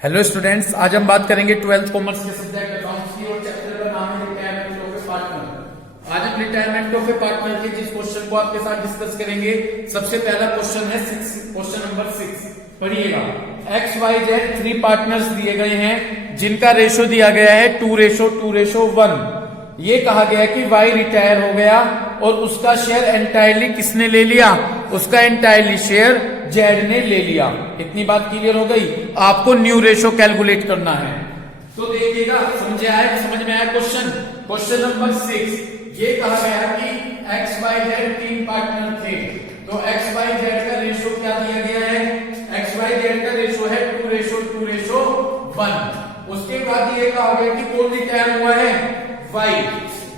Hello students, आज हम बात करेंगे 12th कॉमर्स के सब्जेक्ट अकाउंट्स की और चैप्टर का नाम है रिटायरमेंट ऑफ ए पार्टनर। आज हम रिटायरमेंट ऑफ ए पार्टनर के जिस क्वेश्चन को आपके साथ डिस्कस करेंगे, सबसे पहला क्वेश्चन है क्वेश्चन नंबर 6। पढ़िएगा। XYZ 3 पार्टनर्स दिए गए हैं जिनका रेशो दिया गया है 2:2:1। ये कहा गया कि Y रिटायर हो गया और उसका शेयर एंटायरली किसने ले लिया? उसका एंटायरली शेयर जेड ने ले लिया। इतनी बात क्लियर हो गई। आपको न्यू रेशो कैलकुलेट करना है, तो देखिएगा। समझ में आया क्वेश्चन नंबर 6। ये कहा गया कि XYZ 3 पार्टनर थे, तो XYZ का रेशो क्या दिया गया है? XYZ का रेशो है 2:2:1। उसके बाद ये कहा गया कि कौन रिटायर हुआ है? Y।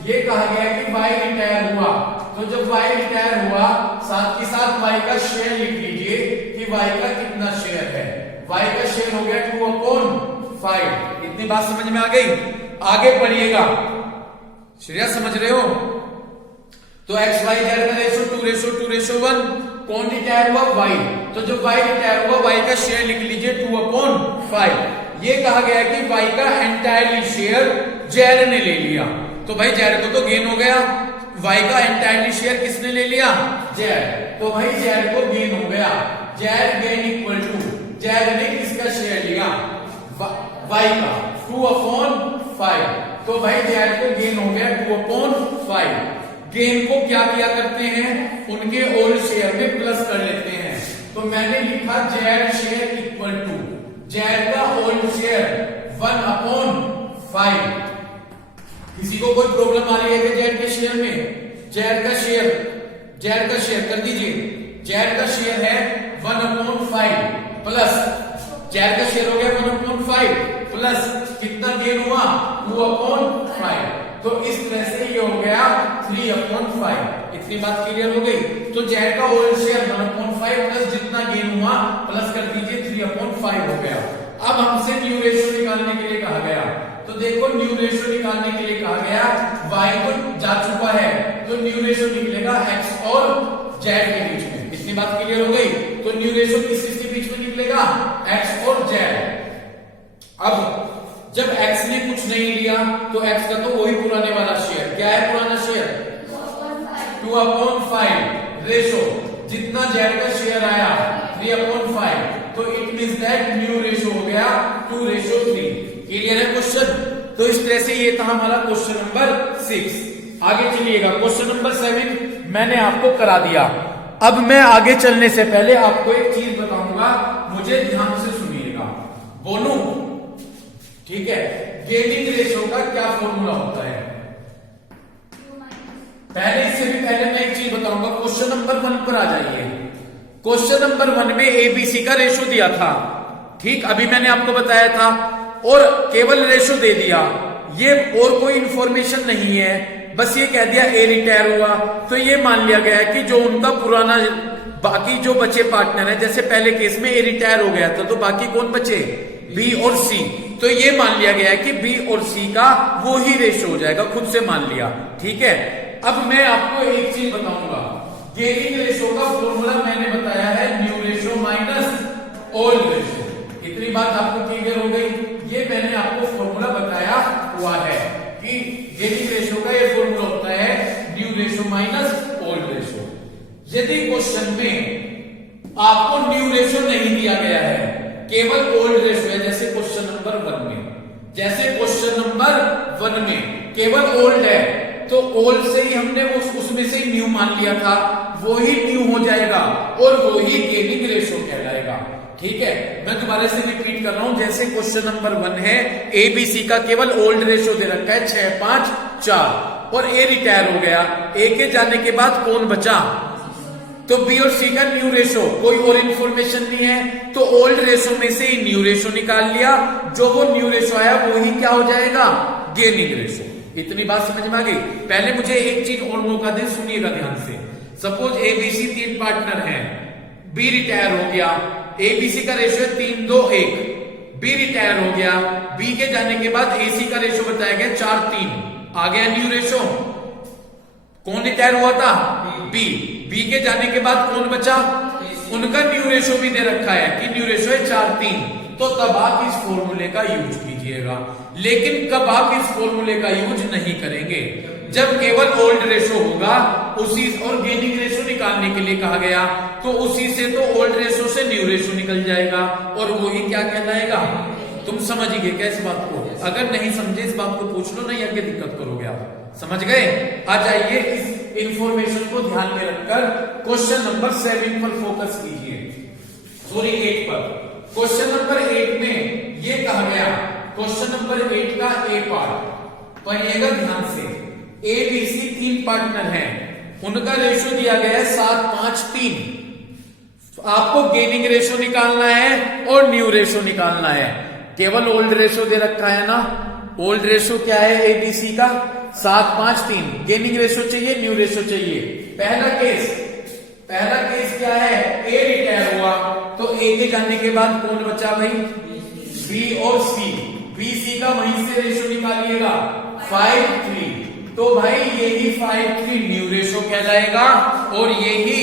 ये कहा गया कि Y रिटायर हुआ, तो जब Y रिटायर हुआ साथ ही साथ Y का शेयर लिख लीजिए कि Y का कितना शेयर है। Y का शेयर हो गया 2/5। इतनी बात समझ में आ गई। आगे पढ़िएगा। श्रेया समझ रहे हो? तो XYZ का रेशो 2:2:1। कौन रिटायर हुआ? Y। तो जब Y रिटायर हुआ Y का शेयर लिख लीजिए 2/5। ये कहा गया कि Y का एंटायरली शेयर जेड ने ले लिया, तो भाई जेड को तो गेन हो गया। Y का एंटायरली शेयर किसने ले लिया? जेड। तो भाई जेड को गेन हो गया। Z gain equal to Z ने किसका शेयर लिया? Y का 2/5। तो भाई जेड को गेन हो गया 2/5। गेन को क्या किया करते हैं? उनके ओल्ड शेयर में प्लस कर लेते हैं। तो मैंने लिखा Z share equal to Z का ओल्ड शेयर 1/5। किसी को कोई प्रॉब्लम आ रही है कि जेड के शेयर में? जेड का शेयर कर दीजिए। जेड का शेयर है 1/5 प्लस जेड का शेयर हो गया 1/5 प्लस कितना गेन हुआ? 2/5। तो इस तरह से ये हो गया 3/5। इतनी बात क्लियर हो गई। तो जेड का ओल्ड शेयर 1/5 प्लस जितना गेन हुआ प्लस कर दीजिए 3/5 हो गया। अब हमसे न्यू रेशियो निकालने के लिए कहा गया, तो देखो न्यू रेशियो निकालने के लिए कहा गया Y तो जा चुका है, तो न्यू रेशियो निकलेगा X और Z के बीच में। इतनी बात क्लियर हो गई। तो न्यू रेशियो किसके बीच में निकलेगा? X और Z। अब जब X ने कुछ नहीं लिया तो X का तो वही पुराने वाला शेयर। क्या है पुराना शेयर? 2/5 रेशो जितना Z का शेयर आया 3/5। तो it means that new ratio हो गया 2:3। क्लियर है क्वेश्चन? तो इस तरह से ये था हमारा क्वेश्चन नंबर 6। आगे चलिएगा। क्वेश्चन नंबर 7 मैंने आपको करा दिया। अब मैं आगे चलने से पहले आपको एक चीज बताऊंगा, मुझे ध्यान से सुनिएगा। बोलूं? ठीक है। गेनिंग रेशो का क्या फॉर्मूला होता है? इससे भी पहले मैं एक चीज बताऊंगा। क्वेश्चन नंबर 1 पर आ जाइए। क्वेश्चन नंबर 1 में एबीसी का रेशो दिया था, ठीक? अभी मैंने आपको बताया था, और केवल रेशो दे दिया। ये और कोई इंफॉर्मेशन नहीं है, बस ये कह दिया ए रिटायर हुआ। तो ये मान लिया गया कि जो उनका पुराना बाकी जो बचे पार्टनर है, जैसे पहले केस में ए रिटायर हो गया था, तो बाकी कौन बचे? बी और सी। तो ये मान लिया गया है कि बी और सी का वो ही रेशो हो जाएगा, खुद से मान लिया। ठीक है। अब मैं आपको एक चीज बताऊंगा। गेनिंग रेशो का फॉर्मूला मैंने बताया है new ratio minus old ratio. इतनी बात आपको क्लियर हो गई। ये मैंने आपको फॉर्मूला बताया हुआ है कि गेनिंग रेशो का ये फॉर्मूला होता है new ratio minus old ratio. यदि क्वेश्चन में आपको न्यू रेशो नहीं दिया गया है, केवल ओल्ड रेशो है, जैसे क्वेश्चन नंबर 1 में केवल ओल्ड है, तो ओल्ड से ही हमने उसमें से न्यू मान लिया था, वो ही न्यू हो जाएगा और वो ही गेनिंग रेशो कहलाएगा। ठीक है। मैं दोबारा से रिपीट कर रहा हूं। जैसे क्वेश्चन नंबर 1 है, एबीसी का केवल ओल्ड रेशो दे रखा है 6, 5, 4 और ए रिटायर हो गया। ए के जाने के बाद कौन बचा? तो बी और सी का न्यू रेशो, कोई और इंफॉर्मेशन नहीं है, तो ओल्ड रेशो में से ही न्यू रेशो निकाल लिया। जो वो न्यू रेशो आया वो ही क्या हो जाएगा? Gaining ratio. इतनी बात समझ में आ गई। पहले मुझे एक चीज और मौका दें, सुनिएगा ध्यान से। सपोज एबीसी 3 पार्टनर हैं, बी रिटायर हो गया, एबीसी का रेशो है 3:2:1, बी रिटायर हो गया, बी के जाने के बाद एसी का रेशो बताया गया 4:3, आ गया न्यू रेशो। कौन रिटायर हुआ था? बी। बी के जाने के बाद कौन बचा? उनका न्यू रेशो भी दे रखा है कि न्यू रेशो है 4:3। तो तब आप इस फॉर्मूले का यूज कीजिएगा। लेकिन कब आप इस फॉर्मूले का यूज नहीं करेंगे? जब केवल ओल्ड रेशो होगा, उसी और गेनिंग रेशो निकालने के लिए कहा गया, तो उसी से तो ओल्ड रेशो से न्यू रेशो निकल जाएगा और वही क्या कहलाएगा? तुम समझ गए क्या इस बात को? अगर नहीं समझे इस बात को पूछ लो, नहीं आगे दिक्कत करोगे आप। समझ गए? आ जाइए इस इंफॉर्मेशन को ध्यान में रखकर क्वेश्चन नंबर 7 पर फोकस कीजिए, सॉरी 8 पर। क्वेश्चन नंबर 8 में ये कहा गया, क्वेश्चन नंबर 8 का ए पार्ट पढ़िएगा ध्यान से। ए बी सी 3 पार्टनर हैं, उनका रेशो दिया गया है 7 5 3। आपको गेनिंग रेशो निकालना है और न्यू रेशो निकालना है। केवल ओल्ड रेशो दे रखा है ना, ओल्ड रेशो क्या है एबीसी का? 7 5 3। गेनिंग रेशो चाहिए, न्यू रेशो चाहिए। पहला केस क्या है? ए रिटायर हुआ, तो ए के जाने के बाद कौन बचा भाई? बी और सी। बी सी का वहीं से रेशो निकालिएगा 5 3। तो भाई यही 5 3 न्यू रेशो कहलाएगा और यही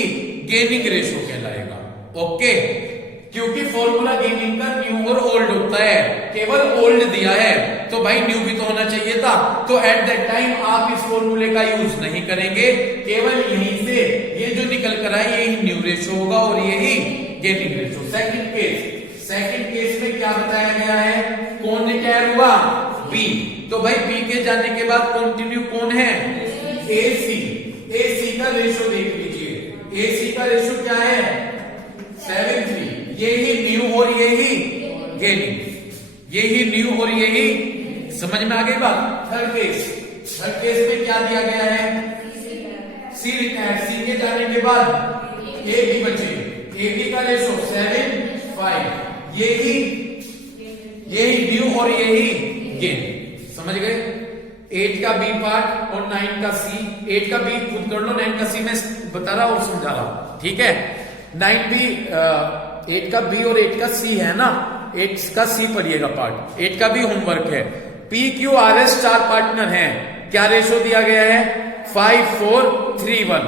गेनिंग रेशो कहलाएगा। ओके, क्योंकि फॉर्मूला गेनिंग का न्यू और ओल्ड होता है, केवल ओल्ड दिया है तो भाई न्यू भी तो होना चाहिए था। तो एट दैट टाइम आप इस फॉर्मूले का यूज नहीं करेंगे, केवल यहीं से ये जो निकल कर आए यही न्यू रेशो होगा और यही गेनिंग रेशो। सेकंड केस में क्या बताया गया है? कौन रिटायर हुआ? बी। तो भाई बी के जाने के बाद कंटिन्यू कौन है? ए सी का रेशो देख लीजिए। ए सी का रेशो क्या है? 7 3। यही न्यू और यही गेनिंग, यही न्यू और यही, समझ में आ गई बात? थर्ड केस में क्या दिया गया है? C retire. सी के जाने के बाद ए बी बचे। ए बी का रेशो 7 5। यही न्यू और यही गेन। समझ गए? 8 का बी पार्ट और 9 का सी। 8 का बी खुद कर लो, 9 का सी मैं बता रहा और समझा रहा, ठीक है? 9 बी 8 का बी और 8 का सी है ना, 8 का सी पढ़िएगा पार्ट। 8 का भी होमवर्क है। P Q R S 4 partner हैं, क्या रेशो दिया गया है? 5 4 3 1।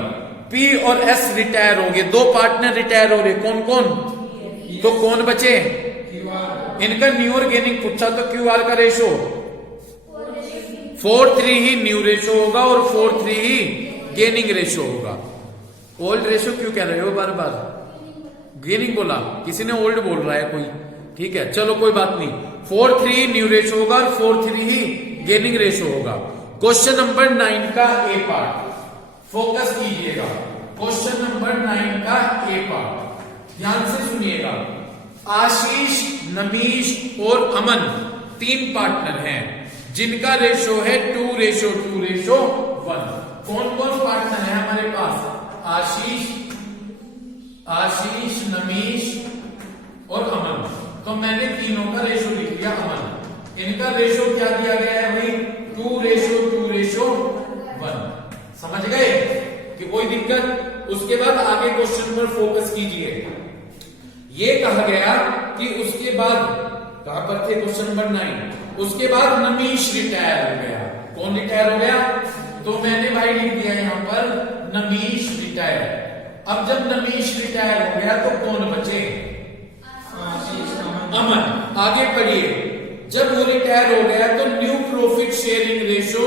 पी और एस रिटायर हो गए, 2 पार्टनर रिटायर हो रहे, कौन कौन? तो कौन बचे? इनका न्यू और गेनिंग पूछा तो क्यू आर का रेशो 4 3 ही न्यू रेशो होगा और 4 3 ही गेनिंग रेशो होगा। ओल्ड रेशो क्यों कह रहे हो बार बार? गेनिंग बोला, किसी ने ओल्ड बोल रहा है कोई, ठीक है चलो कोई बात नहीं। 4 3 न्यू रेशो होगा और 4 3 ही गेनिंग रेशो होगा। क्वेश्चन नंबर 9 का ए पार्ट फोकस कीजिएगा। क्वेश्चन नंबर 9 का ए पार्ट ध्यान से सुनिएगा। आशीष, नमीश और अमन 3 पार्टनर हैं जिनका रेशो है 2:1। कौन कौन पार्टनर है हमारे पास? आशीष, नमीश और अमन। तो मैंने तीनों का रेशो लिख दिया अमन। इनका रेशो क्या दिया गया है भाई? 2:1। समझ गए कि कोई दिक्कत? उसके बाद आगे क्वेश्चन पर फोकस कीजिए। ये कहा गया कि उसके बाद कहां पर थे? Question number 9। उसके बाद नमीश रिटायर हो गया। कौन रिटायर हो गया? तो मैंने भाई लिख दिया यहां पर नमीश रिटायर। अब जब नमीश रिटायर हो गया तो कौन बचे? अमन। आगे पढ़िए। जब वो रिटायर हो गया तो न्यू प्रॉफिट शेयरिंग रेशो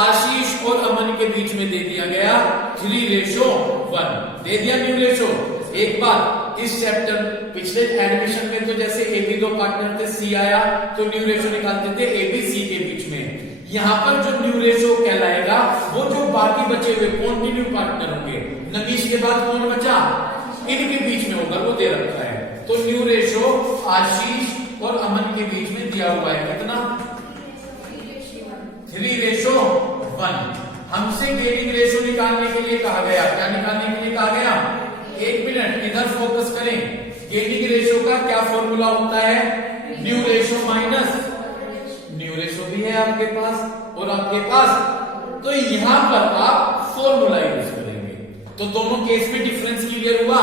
आशीष और अमन के बीच में दे दिया गया 3:1। दे दिया न्यू रेशो। एक बात, इस चैप्टर पिछले एडमिशन में तो जैसे ए बी 2 पार्टनर थे, सी आया तो न्यू रेशो निकालते थे ए बी सी के बीच में। यहां पर जो न्यू रेशो कहलाएगा वो जो बाकी बचे हुए कंटिन्यू पार्टनर होंगे, नमीश के बाद कौन बचा? इनके बीच में होगा, वो दे रखा है। तो न्यू रेशो आशीष और अमन के बीच में दिया हुआ है कितना? 3:1। हमसे गेनिंग रेशो निकालने के लिए कहा गया। क्या निकालने के लिए कहा गया? एक मिनट इधर फोकस करें। गेनिंग रेशो का क्या फॉर्मूला होता है? New ratio minus new ratio भी है आपके पास और आपके पास, तो यहां पर आप फॉर्मूला यूज करेंगे। तो दोनों केस में डिफरेंस क्लियर हुआ।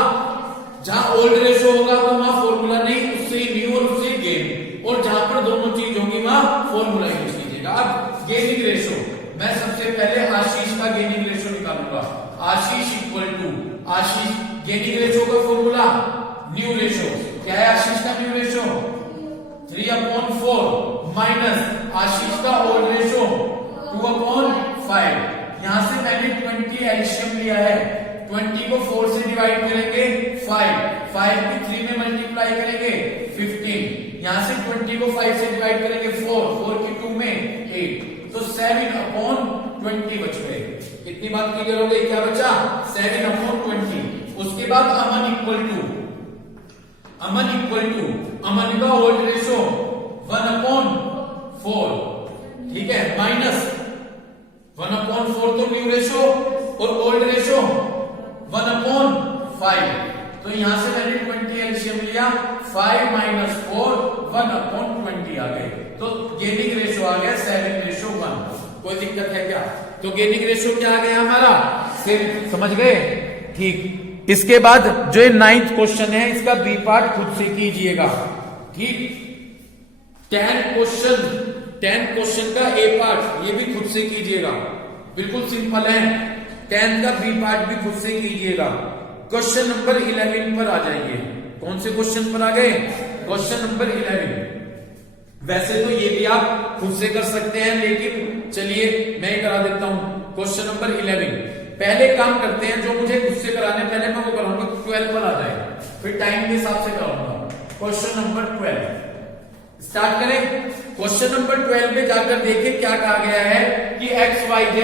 जहां ओल्ड रेशो होगा तो वहां फॉर्मूला नहीं, उससे न्यू और उससे गेन, और जहां पर दोनों चीज होगी वहां फॉर्मूला यूज कीजिएगा। अब गेनिंग रेशो, मैं सबसे पहले आशीष का गेनिंग रेशो निकालूंगा। Ashish equal to Ashish, gaining ratio का फॉर्मूला न्यू रेशो। क्या है आशीष का न्यू रेशो? माइनस आशीष का ओल्ड रेशो 2/5। यहां से मैंने 20 एलसीएम लिया है, 20 को 4 से डिवाइड करेंगे 5 को 3 में मल्टीप्लाई करेंगे 15। यहां से 20 को 5 से डिवाइड करेंगे 4 की 2 में 8, तो 7/20 बच गए। कितनी बात क्लियर हो गई? क्या बचा? 7/20। उसके बाद अमन इक्वल टू अमन का ओल्ड रेशो 1/4, ठीक है, माइनस 1/4 तो न्यू रेशो और ओल्ड रेशो 1/5। तो यहां से मैंने 20 एलसीएम लिया, 5 - 4 1/20 आ गए। तो गेनिंग रेशो आ गया 7/1। कोई दिक्कत है क्या? तो गेनिंग रेशो क्या आ गया हमारा? समझ गए? ठीक। इसके बाद जो ये 9th क्वेश्चन है, इसका बी पार्ट खुद से कीजिएगा, ठीक। 10 क्वेश्चन का ए पार्ट ये भी खुद से कीजिएगा, बिल्कुल सिंपल है। 10 का बी पार्ट भी खुद से कीजिएगा। क्वेश्चन नंबर 11 पर आ जाइए। कौन से क्वेश्चन पर आ गए? Question number 11। वैसे तो ये भी आप खुद से कर सकते हैं, लेकिन चलिए मैं करा देता हूं। क्वेश्चन नंबर 11 पहले काम करते हैं, जो मुझे खुद से कराने पहले मैं वो कराऊंगा। 12 पर आ जाएगा, फिर टाइम के हिसाब से कराऊंगा। क्वेश्चन नंबर 12 स्टार्ट करें। क्वेश्चन नंबर 12 पे जाकर देखिए क्या कहा गया है कि XYZ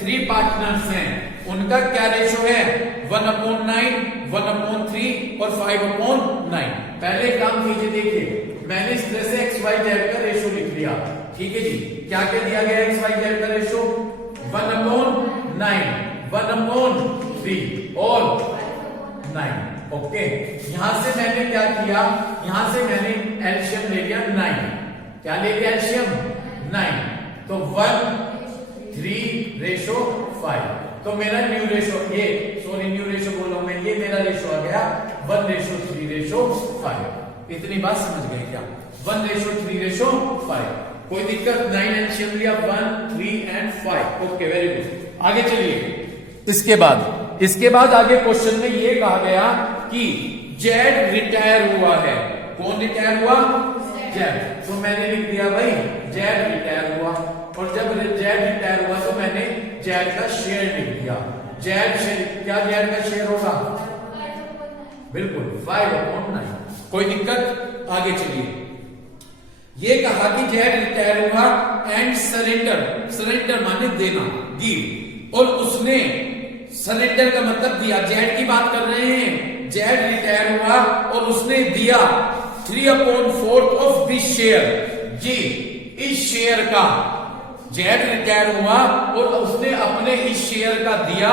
3 पार्टनर्स हैं, उनका क्या रेशो है? 1/9, 1/3 और 5/9। पहले काम कीजिए, देखिए मैंने इस तरह से XYZ का रेशो लिख लिया, ठीक है जी। क्या क्या दिया गया XYZ का रेशो? 1/9, 1/3 और 9। ओके, यहां से मैंने क्या किया? यहां से मैंने एलसीएम ले लिया 9। क्या ले लिया एलसीएम? 9। तो 1:3:5। तो मेरा न्यू रेशो न्यू रेशो बोल रहा हूं मैं, ये मेरा रेशो आ गया 1:3:5। इतनी बात समझ गए क्या? 1:3:5। कोई दिक्कत? 9 एलसीएम लिया, 1, 3 and 5। Okay, very good. आगे चलिए। इसके बाद आगे क्वेश्चन में ये कहा गया कि जेड रिटायर हुआ है। कौन रिटायर हुआ? जेड। तो मैंने लिख दिया भाई जेड रिटायर हुआ, और जब जेड रिटायर हुआ तो मैंने जेड का शेयर लिख दिया। जेड क्या जेड का शेयर होगा? बिल्कुल 5/9। कोई दिक्कत? आगे चलिए। ये कहा कि जेड रिटायर हुआ एंड सरेंडर माने देना, गिव, और उसने सरेंडर का मतलब दिया। जेड की बात कर रहे हैं। जेड रिटायर हुआ और उसने दिया 3/4 ऑफ दिस शेयर। जी, इस शेयर का जेड रिटायर हुआ और उसने अपने इस शेयर का दिया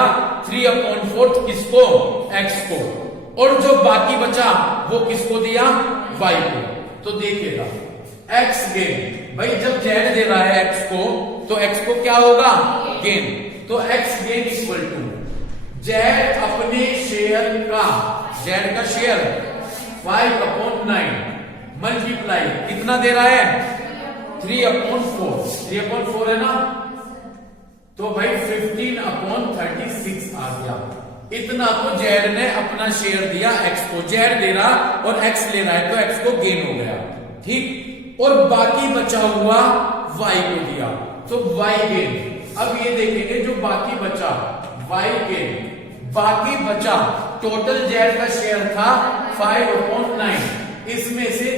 3/4 किसको? एक्स को। और जो बाकी बचा वो किसको दिया? वाई को। तो देखिएगा एक्स गेन, भाई जब जेड दे रहा है एक्स को, तो एक्स को क्या होगा? गेन। तो X gain equal to Z अपने शेयर का, जेड का शेयर 5/9 मल्टीप्लाई कितना दे रहा है? 3/4। 3/4 है ना, तो भाई 15/36 आ गया। इतना तो जेड ने अपना शेयर दिया एक्स को। जेड दे रहा और एक्स ले रहा है, तो एक्स को गेन हो गया, ठीक। और बाकी बचा हुआ वाई को दिया, तो वाई गेन। अब ये देखेंगे जो बाकी बचा वाई गेन, बाकी बचा टोटल जेड का शेयर था 5/9, इसमें से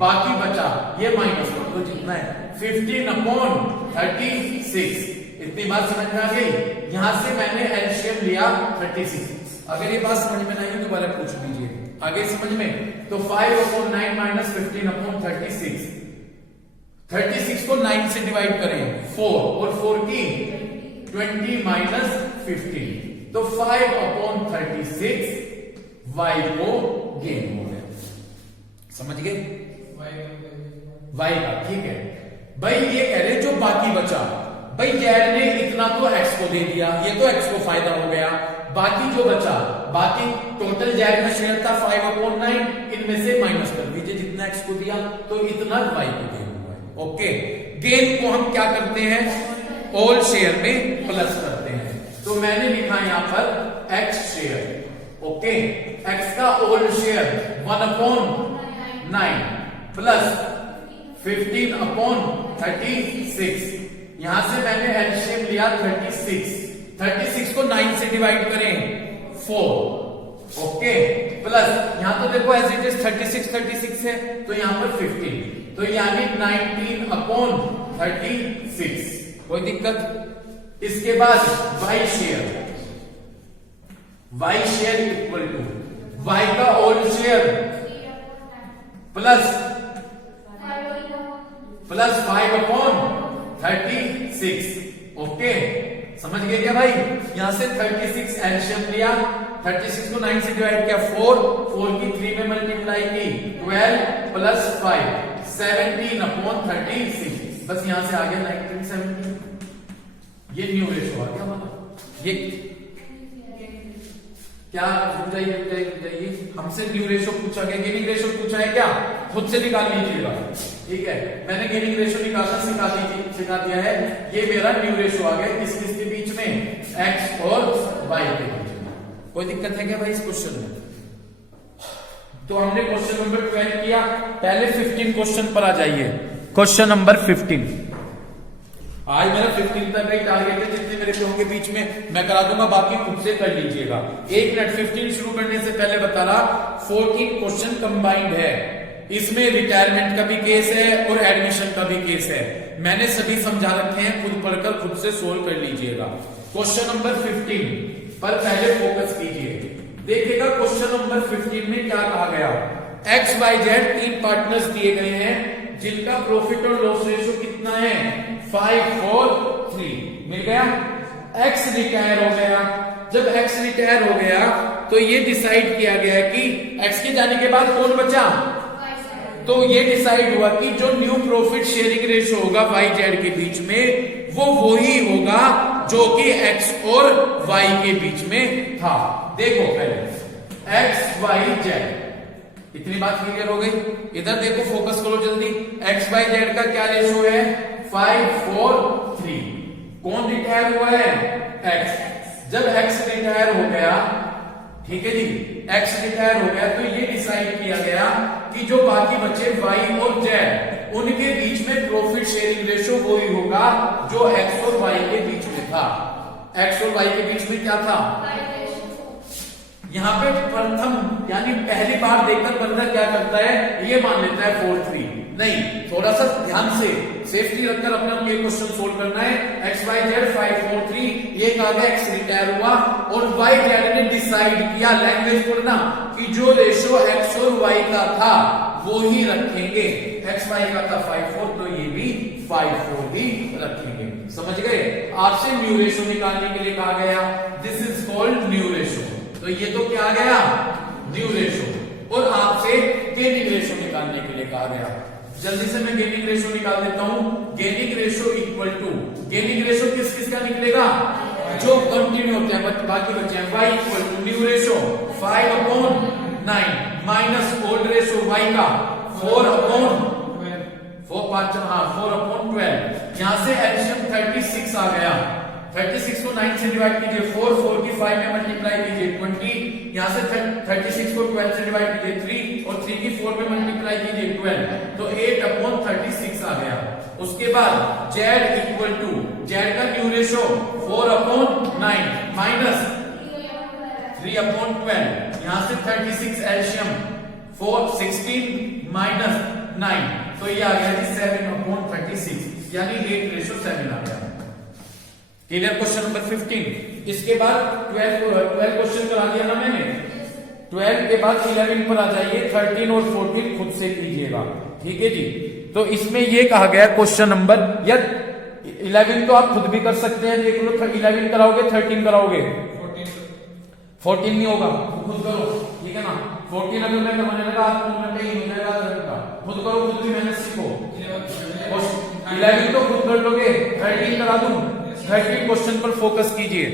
बाकी बचा ये माइनस कर दो, जितना है 15/36। इतनी बात समझ में आ गई। यहां से मैंने एलसीएम लिया 36। अगर ये बात समझ में नहीं है दोबारा पूछ लीजिए आगे समझ में। तो 5/9 माइनस 15/36, 36 को 9 से डिवाइड करें 4 और 4 की 20 माइनस 15, तो 5/36 वाई को गेन हो गया। समझ गए? वाई का, ठीक है भाई। ये कह रहे जो बाकी बचा, भाई जेड ने इतना तो एक्स को दे दिया, ये तो एक्स को फायदा हो गया। बाकी जो बचा, बाकी टोटल जेड का शेयर था 5/9, इनमें से माइनस कर दीजिए जितना एक्स को दिया, तो इतना वाई को गेन हुआ है। ओके, गेन को हम क्या करते हैं? ऑल शेयर में प्लस करते हैं। तो मैंने लिखा यहां पर एक्स शेयर। ओके, एक्स का ओल्ड शेयर 1/9 प्लस 15/36। यहां से मैंने एलसीएम लिया 36। 36 को 9 से डिवाइड करें 4, ओके, प्लस यहां तो देखो एज इट इज 36 है, तो यहां पर 15, तो यानी 19/36। कोई दिक्कत? इसके बाद y share equal to y का होल शेयर प्लस 5/36, ओके, समझ गए क्या भाई? यहां से 36 एलसीएम लिया, 36 को 9 से डिवाइड किया 4 की 3 में मल्टीप्लाई की 12 प्लस 5 17/36। बस यहां से आ गया 1917। ये न्यू रेशो आ गया हमारा। ये क्या जाइए हमसे न्यू रेशो पूछा गया, गेनिंग रेशो पूछा है क्या? खुद से निकाल लीजिएगा, ठीक है? मैंने गेनिंग रेशो निकालना सिखा दिया है। ये मेरा न्यू रेशो आ गया किसके बीच में? x और y के बीच में। कोई दिक्कत है क्या भाई इस क्वेश्चन में? तो हमने क्वेश्चन नंबर 12 किया। पहले 15 क्वेश्चन पर आ जाइए। Question number 15। आज मेरा 15 तक का ही टारगेट है, जितने मेरे फ्लो के बीच में मैं करा दूंगा, बाकी खुद से कर लीजिएगा। 1 मिनट। 15 शुरू करने से पहले बता रहा 14 क्वेश्चन कंबाइंड है। इसमें रिटायरमेंट का भी केस है और एडमिशन का भी केस है। मैंने सभी समझा रखे हैं, खुद पढ़कर खुद से सोल्व कर लीजिएगा। क्वेश्चन नंबर 15 पर पहले फोकस कीजिए। देखिएगा क्वेश्चन नंबर 15 में क्या कहा गया। एक्स वाई जेड 3 पार्टनर्स दिए गए हैं जिनका प्रॉफिट और लॉस रेशियो कितना है? 5, 4, 3। मिल गया। एक्स रिटायर हो गया। जब एक्स रिटायर हो गया तो ये डिसाइड किया गया कि एक्स के जाने के बाद कौन बचा? तो ये डिसाइड हुआ कि जो न्यू प्रॉफिट शेयरिंग रेशियो होगा वाई जेड के बीच में, वो वही होगा जो कि एक्स और वाई के बीच में था। देखो पहले एक्स वाई जेड, इतनी बात क्लियर हो गई। इधर देखो, फोकस करो जल्दी। एक्स वाई जेड का क्या रेशियो है? 5, 4, 3। कौन रिटायर हुआ है? एक्स। जब एक्स रिटायर हो गया, ठीक है जी, एक्स रिटायर हो गया तो ये डिसाइड किया गया कि जो बाकी बचे वाई और जेड, उनके बीच में प्रॉफिट शेयरिंग रेशियो वही होगा जो एक्स और वाई के बीच में था। एक्स और वाई के बीच में क्या था? यहां पे प्रथम यानी पहली बार देखकर बंदा क्या करता है? ये मान लेता है 4, 3। नहीं, थोड़ा सा ध्यान से सेफ्टी रखकर अपना ये क्वेश्चन सोल्व करना है। X Y Z 5, 4, 3। ये कहा गया एक्स रिटायर हुआ और वाई जेड ने डिसाइड किया, लैंग्वेज पढ़ना, कि जो रेशियो एक्स और वाई का था वो ही रखेंगे। एक्स वाई का था 5, 4, तो ये भी 5, 4 ही रखेंगे। समझ गए? आपसे न्यू रेशियो निकालने के लिए कहा गया। This is called new ratio. तो ये तो क्या आ गया? New ratio. और आपसे गेनिंग रेशियो निकालने के लिए कहा गया। जल्दी से मैं गेनिंग रेशियो निकाल देता हूं। Gaining ratio equal to, gaining ratio किस किस का निकलेगा? जो कंटिन्यू होते हैं, बाकी बचे हैं। y equal to new ratio 5/9 minus old ratio y का 4/12। यहां से एडिशन 36 आ गया। 36 को 9 से डिवाइड कीजिए 4 की 5 में मल्टीप्लाई कीजिए 20। यहां से 36 को 12 से डिवाइड कीजिए 3 और 3 की 4 में मल्टीप्लाई कीजिए 12, तो 8/36 आ गया। उसके बाद z इक्वल टू, z का न्यू रेशियो 4/9 माइनस 3/12। यहां से 36 एलसीएम 16 माइनस 9, तो ये आ गया जी 7/36, यानी रेट रेशियो 7 आ गया। क्लियर? Question number 15। इसके बाद 12 क्वेश्चन करा दिया ना मैंने। 12 के बाद 11 पर आ जाइए। 13 और 14 खुद से कीजिएगा, ठीक है जी। तो इसमें ये कहा गया क्वेश्चन नंबर, या 11 तो आप खुद भी कर सकते हैं, देख लो। 11 कराओगे 13 कराओगे? 14 नहीं होगा, खुद करो, ठीक है ना। 14 अगर मैं करवाने लगा आप घंटे ही हो जाएगा, खुद करो, खुद भी मेहनत सीखो। 11 तो खुद कर लोगे, 13 करा दूं। 13 क्वेश्चन पर फोकस कीजिए।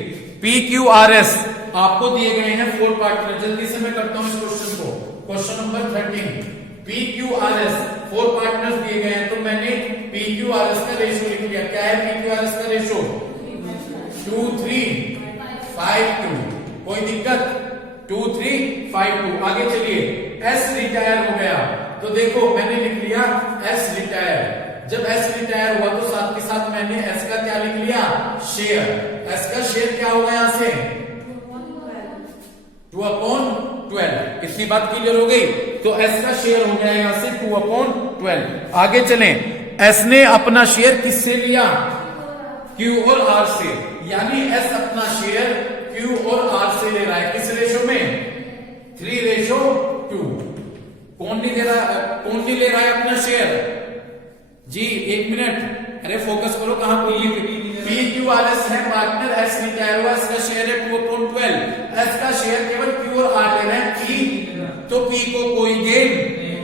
PQRS आपको दिए गए हैं 4 पार्टनर। जल्दी से मैं करता हूं इस क्वेश्चन को। क्वेश्चन नंबर 13, PQRS 4 पार्टनर्स दिए गए हैं, तो मैंने PQRS का रेशियो लिख लिया। क्या है PQRS का रेशियो? 2, 3, 5, 2। कोई दिक्कत? 2, 3, 5, 2। आगे चलिए। S रिटायर हो गया, तो देखो मैंने लिख लिया S रिटायर। जब एस रिटायर हुआ तो साथ के साथ मैंने एस का क्या लिख लिया, शेयर। एस का शेयर क्या होगा यहां से 2/12। इतनी बात क्लियर हो गई। तो एस का शेयर हो गया यहां से 2/12। आगे चलें, एस ने अपना शेयर किससे लिया, क्यू और आर से, यानी एस अपना शेयर क्यू और आर से ले रहा है। किस रेशो में, 3:2। कौन नहीं दे रहा, कौन नहीं ले रहा है अपना शेयर जी, 1 मिनट, अरे फोकस करो, कहां पी क्यू आर एस है पार्टनर, एस रिटायर हुआ, एस का शेयर है 2/12। एस का शेयर केवल क्यू और आर ले रहे हैं, पी, तो पी को कोई गेन,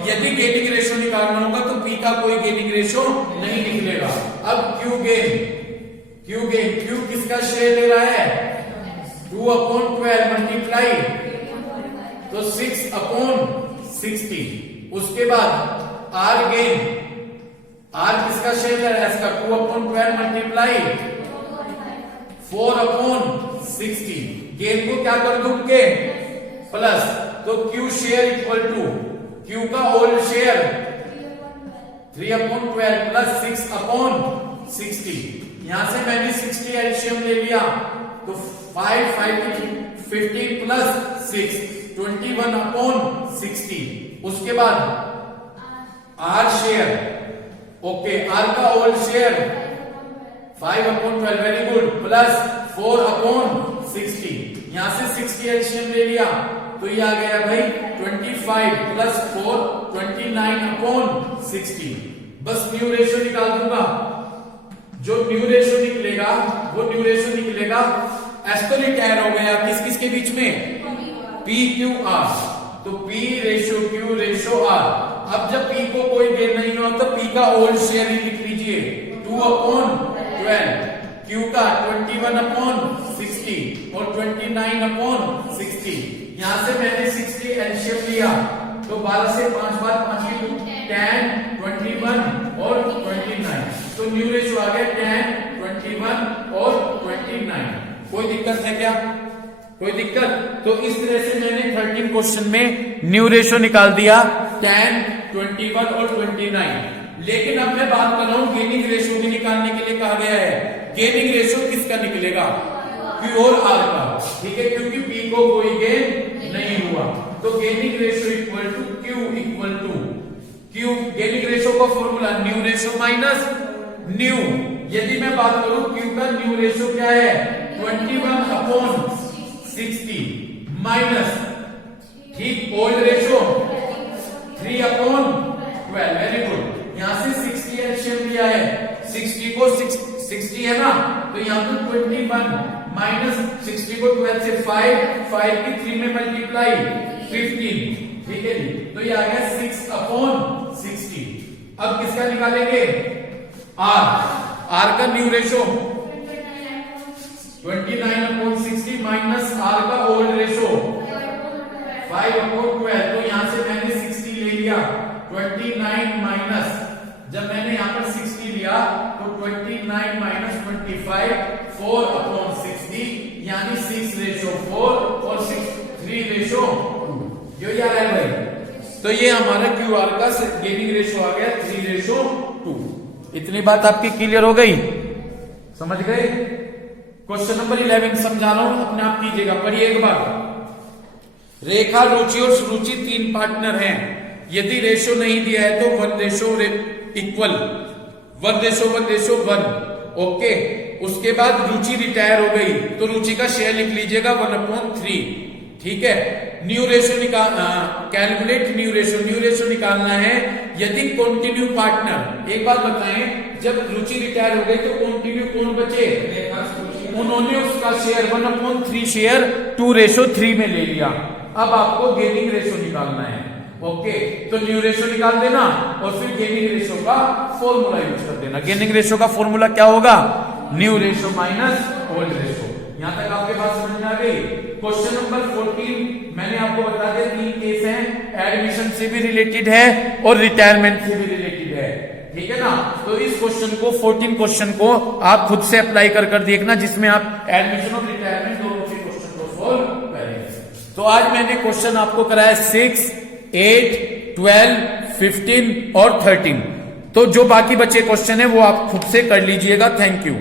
यदि गेनिंग रेशो निकालना होगा तो पी का कोई गेनिंग रेशो नहीं निकलेगा। अब क्यू गेन, क्यू किसका शेयर ले रहा है 2/12 मल्टीप्लाई, तो 6/60। उसके बाद आर गेन, आर किसका शेयर है, एस का 2/12 मल्टीप्लाई 4/60। गेन को क्या कर दूंगे प्लस, तो Q share equal to Q का होल शेयर 3/12 प्लस 6/60। यहां से मैंने 60 एलसीएम ले लिया, तो 15 प्लस 6 21/60। उसके बाद आर शेयर, ओके, आर का whole share 5/12, very good, plus 4/60। यहां से 60 एलसीएम ले लिया, तो ये आ गया भाई 25 प्लस 4 29/60। बस न्यू रेशो निकाल दूंगा, जो न्यू रेशो निकलेगा वो न्यू रेशो निकलेगा, एस तो रिटायर हो गया, किस किस के बीच में, पी क्यू आर, तो P ratio Q ratio R. अब जब पी को कोई गेन नहीं हो तो पी का होल शेयर ही लिख लीजिए 2/12, क्यू का 21/60 और 29/60। यहां से मैंने 60 एलसीएम लिया, तो 12 से 5 बार 5 की 10, 21 और 29, तो न्यू रेशो आ गया 10, 21 और 29। कोई दिक्कत है क्या, कोई दिक्कत? तो इस तरह से मैंने 13 क्वेश्चन में न्यू रेशो निकाल दिया 10, 21 और 29। लेकिन अब मैं बात कर रहा हूं गेनिंग रेशो भी निकालने के लिए कहा गया है। गेनिंग रेशो किसका निकलेगा, क्यू और आर का, ठीक है, क्योंकि पी को कोई गेन नहीं हुआ, तो gaining ratio equal to Q. Gaining ratio का formula new ratio minus new. यदि मैं बात करूं क्यू का न्यू रेशो क्या है 21/60 माइनस, ठीक, ओल्ड रेशो 3/12, वेरी गुड। यहां से 60 एलसीएम लिया है, 60 को 60 है ना, तो यहां पर 21 माइनस 60 को 12 से 5 की 3 में मल्टीप्लाई 15, ठीक है जी, तो ये आ गया 6/60। अब किसका निकालेंगे, आर का न्यू रेशो 29/60 माइनस आर का ओल्ड रेशो 5/12, तो यहां से मैंने 60 ले लिया, 29 माइनस, जब मैंने यहां पर 60 लिया तो 29 माइनस 25 4/60, यानी 6:4 और 3:2। जो याद है भाई, तो ये हमारा क्यू आर का गेनिंग रेशो आ गया 3:2। इतनी बात आपकी क्लियर हो गई, समझ गए? क्वेश्चन नंबर 11 समझा रहा हूं, अपने आप कीजिएगा, पढ़िए एक बार। रेखा, रुचि और सुरुचि 3 पार्टनर हैं। यदि रेशो नहीं दिया है तो 1:1 इक्वल 1:1:1, ओके। उसके बाद रुचि रिटायर हो गई तो रुचि का शेयर लिख लीजिएगा 1/3, ठीक है। New ratio calculate new ratio निकालना है यदि कंटिन्यू पार्टनर। एक बात बताएं, जब रुचि रिटायर हो गई तो कंटिन्यू कौन बचे, उन्होंने उसका शेयर 1/3 शेयर 2:3 में ले लिया। अब आपको गेनिंग रेशो निकालना है, ओके, तो न्यू रेशो निकाल देना और फिर गेनिंग रेशो का फॉर्मूला यूज कर देना। गेनिंग रेशो का फॉर्मूला क्या होगा, new ratio minus old ratio. यहां तक आपके पास समझ में आ गई। क्वेश्चन नंबर 14 मैंने आपको बता दिया 3 केस हैं, एडमिशन से भी रिलेटेड है और रिटायरमेंट से भी रिलेटेड है, ठीक है ना। तो इस क्वेश्चन को 14 क्वेश्चन को आप खुद से अप्लाई कर देखना, जिसमें आप एडमिशन और रिटायरमेंट दोनों के क्वेश्चन को सॉल्व करेंगे। तो आज मैंने क्वेश्चन आपको कराया 6, 8, 12, 15 और 13। तो जो बाकी बचे क्वेश्चन है वो आप खुद से कर लीजिएगा। Thank you.